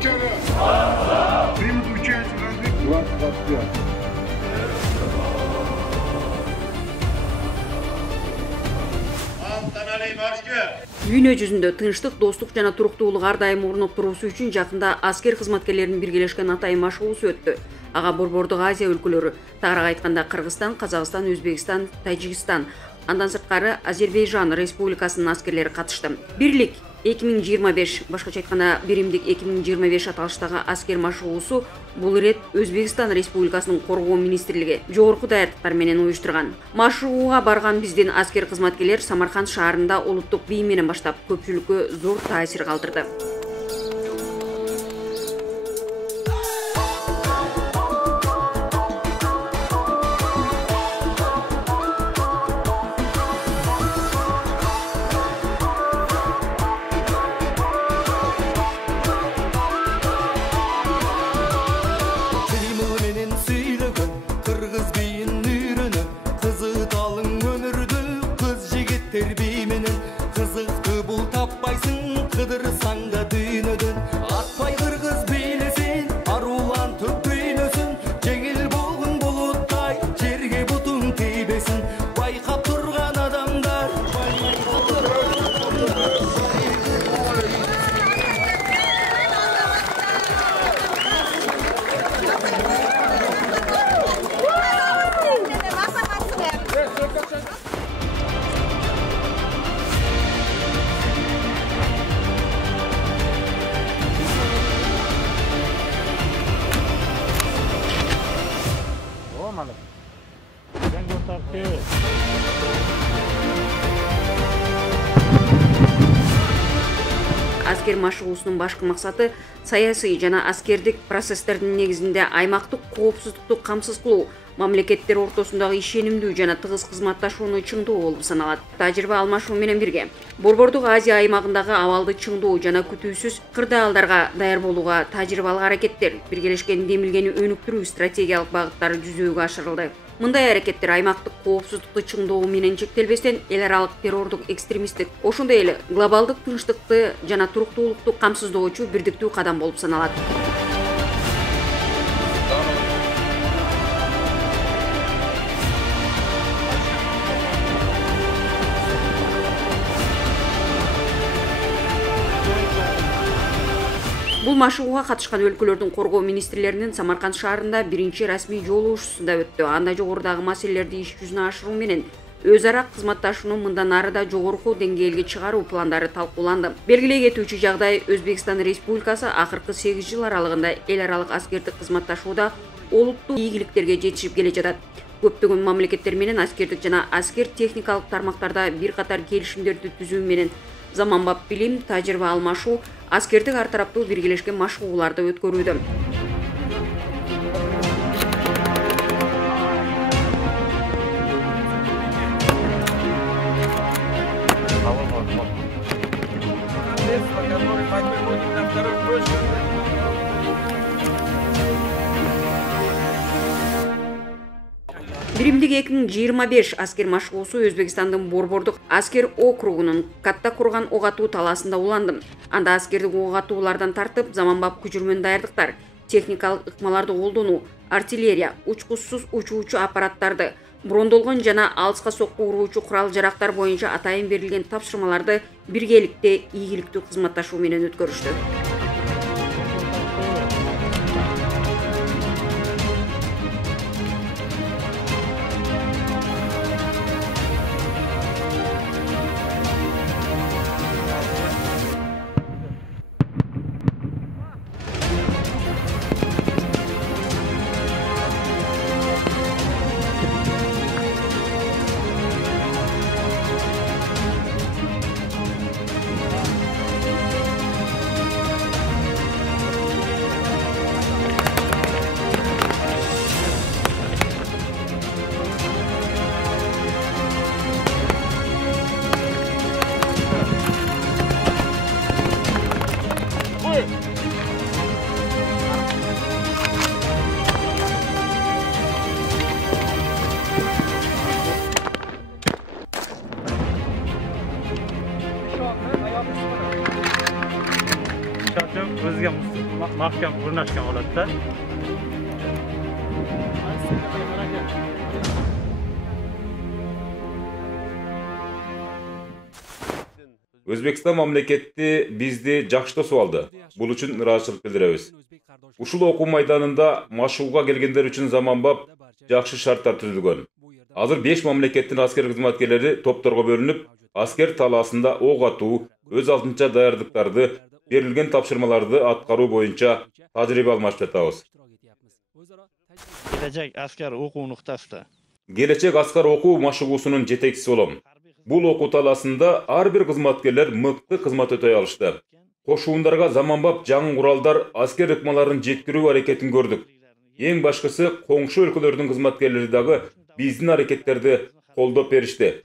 askeri. Примут участие в развитии 2025. Дүйнө жүзүндө тынчтык, достук жана туруктуулук ар дайым орноп туруусу үчүн жакында аскер кызматкерлеринин биргелешкен атайын машыгуусу өттү. Ага Борбордук Азия өлкөлөрү, тагыраак айтканда Кыргызстан, Казакстан, Өзбекстан, Тажикстан, андан сырткары Азербайжан Республикасынын аскерлери катышты. Бирлик 2025, башкача айтканда биримдик 2025 аталыштагы аскер машыгуусу бул ирет Өзбекстан Республикасынын Коргоо министрлиги жогорку даярдыктар менен уюштурган. Машыгууга барган биздин аскер кызматкерлер Самарканд шаарында улуттук бий менен баштап көпчүлүккө зор таасир калтырды. Аскер машыгуусунун башкы максаты саясий жана аскердик процесстердин негизинде аймактык коопсуздукту камсыз кылуу, мамлекеттер ортосундагы ишенимдүү жана тыгыз кызматташууну чыңдоо болуп саналат. Тажрыйба алмашуу менен бирге Борбордук Азия аймагындагы абалды чыңдоо жана күтүүсүз кырдаалдарга даяр болууга тажрыйбалык аракеттер, биргелешкен демилгени өнүктүрүү стратегиялык багыттары жүзөгө ашырылды. Мындай аракеттер аймактык коопсуздукту чыңдоо менен чектелбестен, эл аралык террордук, экстремисттик, ошондой эле глобалдык тынчтыкты жана туруктуулукту камсыздоочу бирдиктүү кадам болуп саналат. Бул машыгууга катышкан өлкөлөрдүн коргоо министрлеринин Самарканд шаарында биринчи расмий жолугушуусунда өттү. Анда жогорудагы маселелерди иш жүзүнө ашыруу менен өз ара кызматташууну мындан ары да жогорку деңгээлге чыгаруу пландары талкууланды. Белгилей кетүүчү жагдай, Өзбекстан Республикасы акыркы 8 жыл аралыгында эл аралык аскердик кызматташууда олуттуу ийгиликтерге жетишип келе жатат. Көптөгөн мамлекеттер менен аскердик жана аскер техникалык тармактарда бир катар келишимдерди түзүү менен заманбап билим, тажрыйба алмашуу, аскердик ар тараптуу биргелешкен машыгууларды өткөрүүдө. Биримдик 2025 аскер машыгуусу Өзбекстандын Борбордук аскер округунун Катта курган ок атуу талаасында уланды. Анда аскердик ок атуулардан тартып, заманбап күчүрмөн даярдыктар, техникалык ыкмаларды колдонуу, артиллерия, учкучсуз учуучу аппараттарды, брондолгон жана алыска сокку уруучу курал-жарактар боюнча атайын берилген тапшырмаларды биргеликте ийгиликтүү кызматташуу менен өткөрүштү. o'ziga mahkam o'rnashgan holatda. O'zbekiston mamlaketi bizni жақсы to'sib oldi. Бұл үшін ыраазычылык bildirебиz. Ушул окуу майданында машыгууга келгендер үчүн заманбап жақсы шарттар түзүлгөн. Азыр 5 мамлекеттин аскер кызматкерлери топторго бөлүнүп, аскер талаасында ок атуу, өз алдынча даярдыктарды, берилген тапшырмаларды аткаруу боюнча тажрыйба алмашып жатабыз. Gelecek asker okuu noktasında. Келечек аскар окуу машыгуусунун жетекчиси болом. Бул окуу талаасында ар бир кызматкерлер мыкты кызмат өтөй алышты. Кошуундарга заманбап жаңы куралдар, аскер ыкмаларын жеткирүү аракетин көрдүк. Эң башкысы коңшу өлкөлөрдүн кызматкерлери дагы биздин аракеттерди колдоп беришти.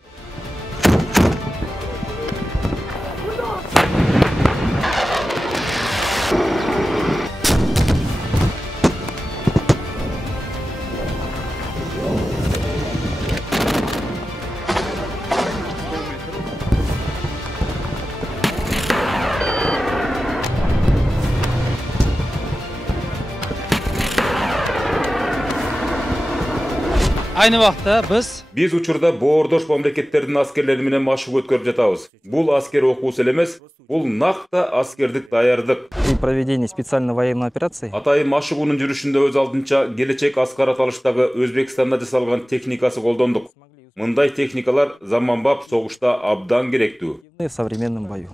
Aynı vaqtda Biz учурда боордош мамлекеттердин аскерлери менен машыгуу өткөрүп жатабыз. Бул аскер окуусу эмес, бул накта аскердик даярдык. При проведении специальной военной операции Атайын машыгуунун жүрүшүндө өз алдынча келечек аскар аталыштагы Өзбекстанда жасалган техникасы колдондук. Мындай техникалар заманбап согушта абдан керектүү. в современном бою.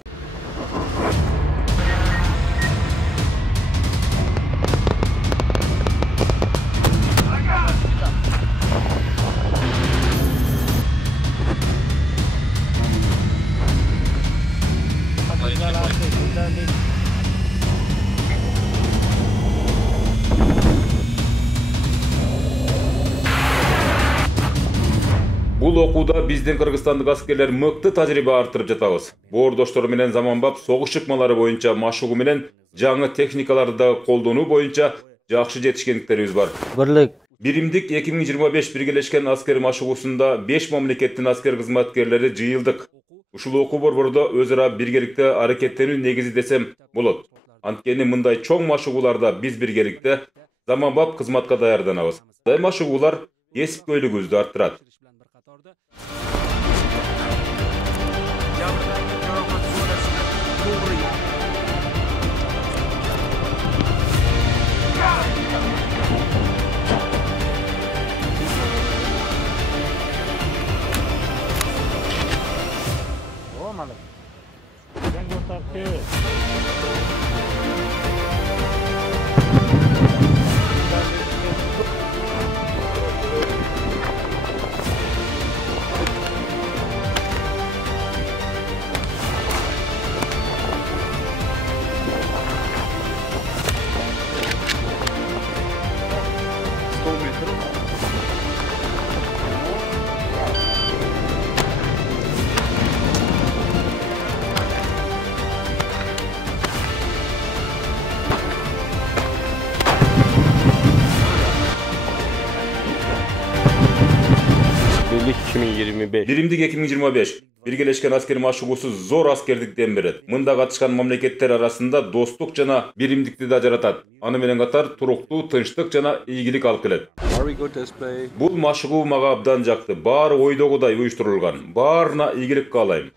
Бул окууда биздин кыргызстандык аскерлер мыкты тажрыйба арттырып жатабыз. Боордоштор менен заманбап согуш ыкмалары боюнча машыгуу менен жаңы техникаларды да колдонуу боюнча жакшы жетишкендиктерибиз бар. Биримдик 2025 биргелешкен аскер машыгуусунда 5 мамлекеттин аскер кызматкерлери жыйылдык. Ушул окуу борборунда өз ара биргеликте аракеттенүү негизи десем болот. Анткени мындай чоң машыгууларда биз биргеликте заманбап кызматка даярданабыз. Мындай машыгуулар кесипкөйлүгүбүздү арттырат. Биримдик 2025 биргелешкен аскер машыгуусу зор аскердиктен берет. Мында катышкан мамлекеттер арасында достук жана биримдикти да жаратат. Аны менен катар туруктуу, тынчтык жана ийгилик алып келет. Бул машыгуу мага абдан жакты. Баары ойдогудай уюштурулган. Баарына ийгилик каалайм.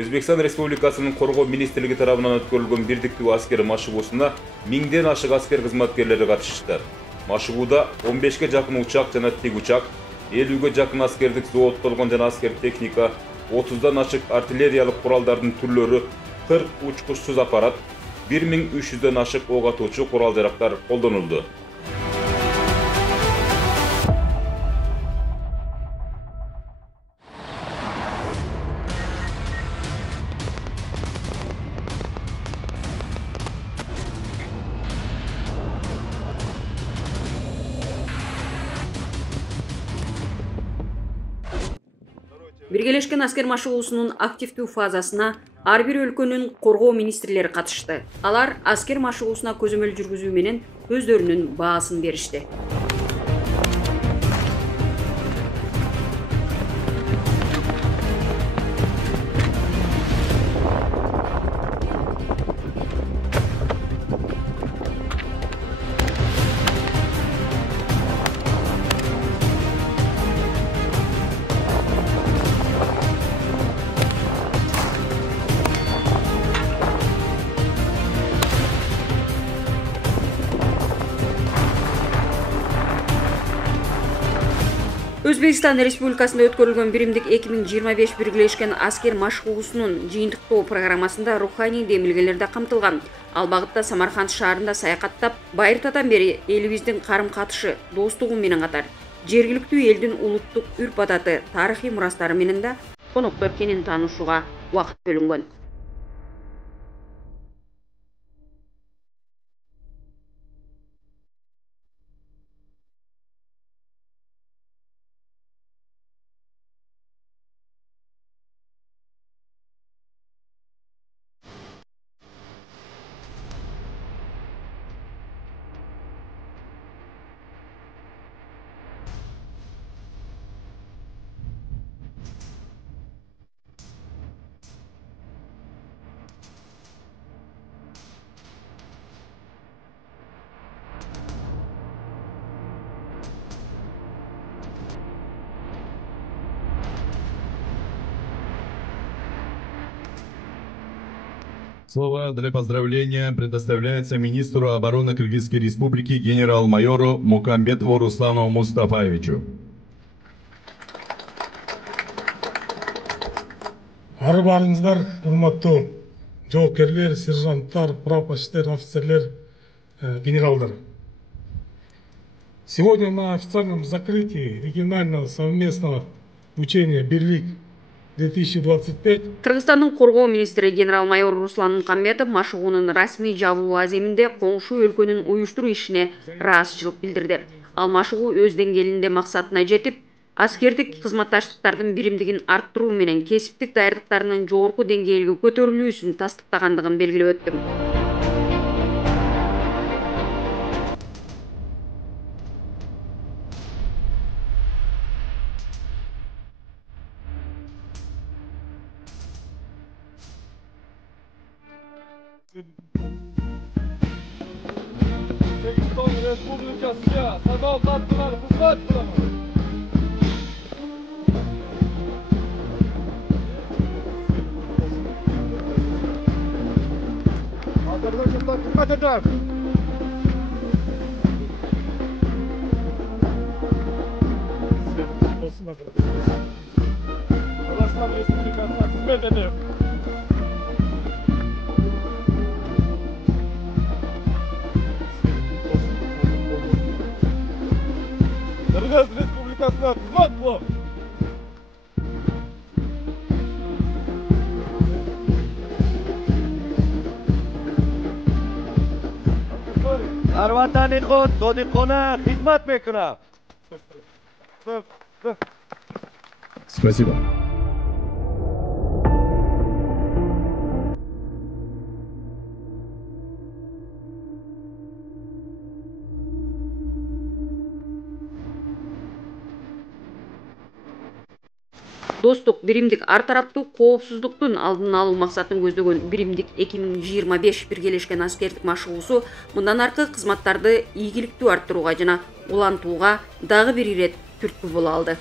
Өзбекстан Республикасынын Коргоо министрлиги тарабынан өткөрүлгөн бирдиктүү аскер машыгуусуна 1000ден ашык аскер кызматкерлери катышышты. Машыгууда 15ге жакын учак жана тик учак, 50ге жакын аскердик зооттолгон жана аскер техника, 30дан ашык артиллериялык куралдардын түрлөрү, 40 учкучсуз аппарат, 1300дөн ашык ок атуучу курал-жарактар колдонулду. Биргелешкен аскер машыгуусунун активдүү фазасына ар бир өлкөнүн коргоо министрлери катышты. Алар аскер машыгуусуна көзөмөл жүргүзүү менен өздөрүнүн баасын беришти. Өзбекстан Республикасында өткөрүлгөн биримдик 2025 биргелешкен аскер машыгуусунун жыйынтыктоо программасында руханий демилгелер да камтылган. Ал багытта Самарканд шаарында саякаттап, байыртадан бери элибиздин карым-катышы, достугу менен катар жергиликтүү элдин улуттук үрп-адаты, тарыхый мурастары менен да коноктор кенен таанышууга убакыт бөлүнгөн. Слово для поздравления предоставляется министру обороны Кыргызской Республики генерал-майору Мукамбетову Руслану Мустафаевичу. Арбарыңыздар, урматтуу жоопкерлер, сержанттар, прапорщиктер, офицерлер, генералдар. Сегодня на официальном закрытии регионального совместного учения «Бирвик-2025» Кыргызстандын коргоо министри генерал-майор Руслан Мукамбетов машыгуунун расмий жабылуу аземинде коңшу өлкөнүн уюштуруу ишине ыраазычылык билдирди. Ал машыгуу өз деңгээлинде максатына жетип, аскердик кызматташтыктардын биримдигин арттыруу менен кесиптик даярдыктарынын жогорку деңгээлге көтөрүлүүсүн тастыктагандыгын белгилеп өттүм. O'zbekiston Respublikasiga sadoqat bilan xizmat qilaman. Qadrli xizmat etamiz. Qozog'iston Respublikasiga xizmat etamiz. Kırgız Respublikası'na hizmet bu. Arvatani khod, dodiqona hizmet mekunam. Спасибо. Достук биримдик ар тараптуу коопсуздуктун алдын алуу максатын көздөгөн биримдик 2025 биргелешкен аскердик машыгуусу мындан аркы кызматтарды ийгиликтүү арттырууга жана улантууга дагы бир ирет түрткү боло алды.